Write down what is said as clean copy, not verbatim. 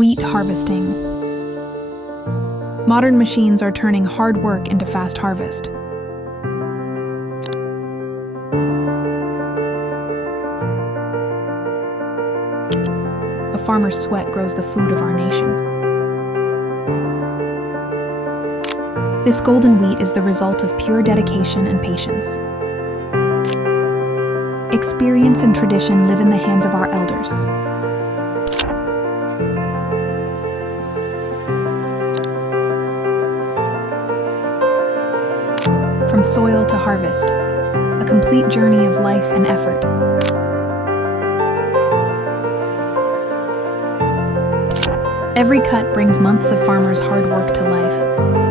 Wheat harvesting. Modern machines are turning hard work into fast harvest. A farmer's sweat grows the food of our nation. This golden wheat is the result of pure dedication and patience. Experience and tradition live in the hands of our elders. From soil to harvest, a complete journey of life and effort. Every cut brings months of farmers' hard work to life.